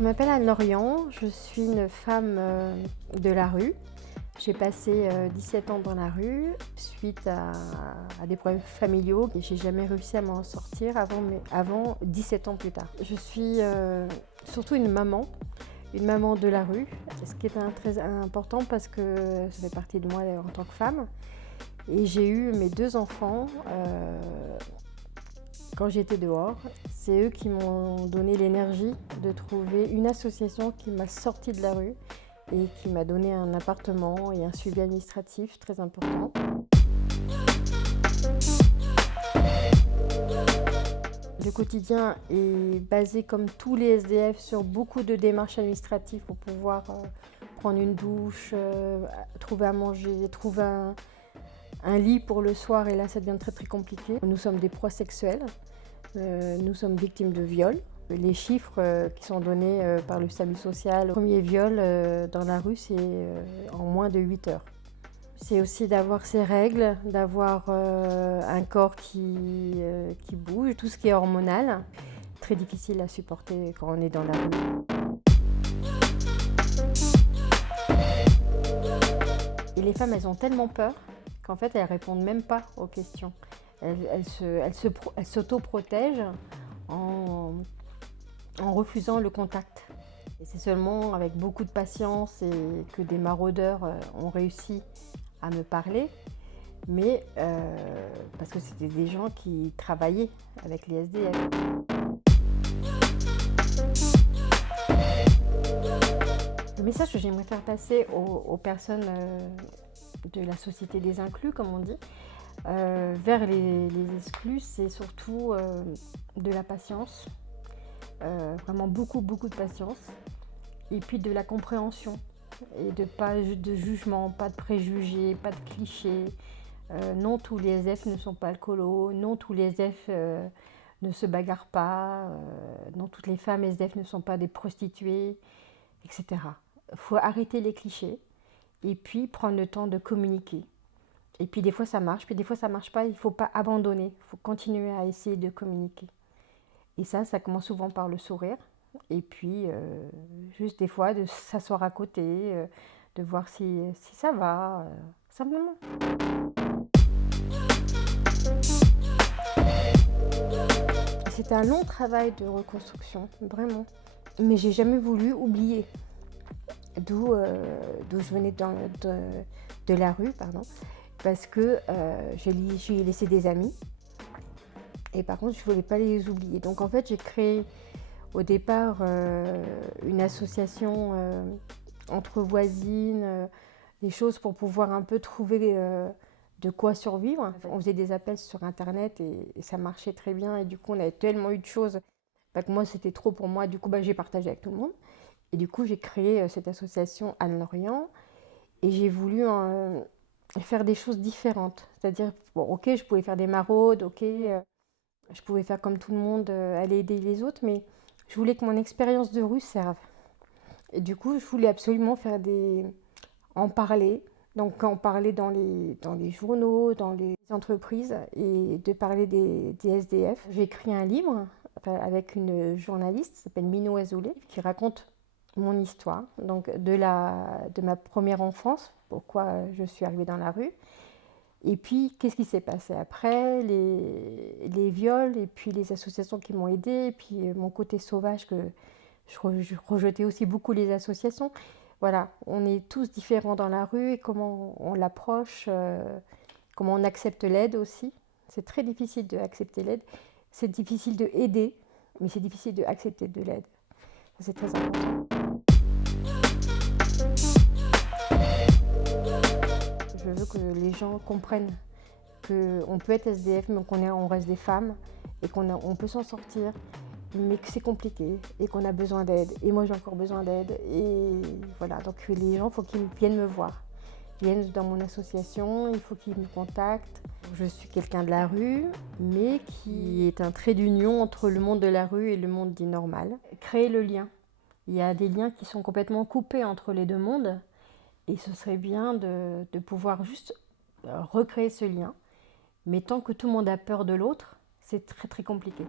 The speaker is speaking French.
Je m'appelle Anne Lorient, je suis une femme de la rue. J'ai passé 17 ans dans la rue suite à des problèmes familiaux et j'ai jamais réussi à m'en sortir avant 17 ans plus tard. Je suis surtout une maman de la rue, ce qui est très important parce que ça fait partie de moi en tant que femme. Et j'ai eu mes 2 enfants quand j'étais dehors. C'est eux qui m'ont donné l'énergie de trouver une association qui m'a sortie de la rue et qui m'a donné un appartement et un suivi administratif très important. Le quotidien est basé, comme tous les SDF, sur beaucoup de démarches administratives pour pouvoir prendre une douche, trouver à manger, trouver un lit pour le soir, et là ça devient très compliqué. Nous sommes des proies sexuelles, nous sommes victimes de viols. Les chiffres qui sont donnés par le SAMU social, le premier viol dans la rue, c'est en moins de 8 heures. C'est aussi d'avoir ses règles, d'avoir un corps qui bouge, tout ce qui est hormonal. Très difficile à supporter quand on est dans la rue. Et les femmes, elles ont tellement peur qu'en fait, elles répondent même pas aux questions. Elles s'auto-protègent en refusant le contact. Et c'est seulement avec beaucoup de patience et que des maraudeurs ont réussi à me parler, mais parce que c'était des gens qui travaillaient avec les SDF. Le message que j'aimerais faire passer aux personnes de la société des inclus, comme on dit, vers les exclus, c'est surtout de la patience, vraiment beaucoup de patience, et puis de la compréhension, et pas de jugement, pas de préjugés, pas de clichés. Non, tous les SDF ne sont pas alcoolos, non, tous les SDF ne se bagarrent pas, non, toutes les femmes SDF ne sont pas des prostituées, etc. Il faut arrêter les clichés et puis prendre le temps de communiquer. Et puis des fois ça marche, puis des fois ça marche pas, il ne faut pas abandonner, il faut continuer à essayer de communiquer. Et ça commence souvent par le sourire. Et puis, juste des fois, de s'asseoir à côté, de voir si ça va, simplement. C'était un long travail de reconstruction, vraiment. Mais j'ai jamais voulu oublier d'où je venais de la rue, pardon, parce que j'ai laissé des amis. Et par contre, je ne voulais pas les oublier. Donc en fait, j'ai créé au départ une association entre voisines, des choses pour pouvoir un peu trouver de quoi survivre. On faisait des appels sur internet et ça marchait très bien, et du coup on avait tellement eu de choses que moi c'était trop pour moi. Du coup j'ai partagé avec tout le monde, et du coup j'ai créé cette association Anne Lorient, et j'ai voulu faire des choses différentes. C'est-à-dire, bon, ok, je pouvais faire des maraudes, ok, je pouvais faire comme tout le monde, aller aider les autres, mais je voulais que mon expérience de rue serve. Et du coup, je voulais absolument en parler. Donc, en parler dans les journaux, dans les entreprises, et de parler des SDF. J'ai écrit un livre avec une journaliste qui s'appelle Minou Azoulay, qui raconte mon histoire, donc de ma première enfance, pourquoi je suis arrivée dans la rue. Et puis, qu'est-ce qui s'est passé après, les viols, et puis les associations qui m'ont aidée, et puis mon côté sauvage, que je rejetais aussi beaucoup les associations. Voilà, on est tous différents dans la rue, et comment on l'approche, comment on accepte l'aide aussi. C'est très difficile d'accepter l'aide. C'est difficile de aider, mais c'est difficile d'accepter de l'aide. C'est très important. Je veux que les gens comprennent qu'on peut être SDF, mais on reste des femmes, et qu'on peut s'en sortir, mais que c'est compliqué et qu'on a besoin d'aide. Et moi, j'ai encore besoin d'aide. Et voilà, donc les gens, il faut qu'ils viennent me voir. Ils viennent dans mon association, il faut qu'ils me contactent. Je suis quelqu'un de la rue, mais qui est un trait d'union entre le monde de la rue et le monde dit normal. Créer le lien. Il y a des liens qui sont complètement coupés entre les deux mondes. Et ce serait bien de pouvoir juste recréer ce lien. Mais tant que tout le monde a peur de l'autre, c'est très compliqué.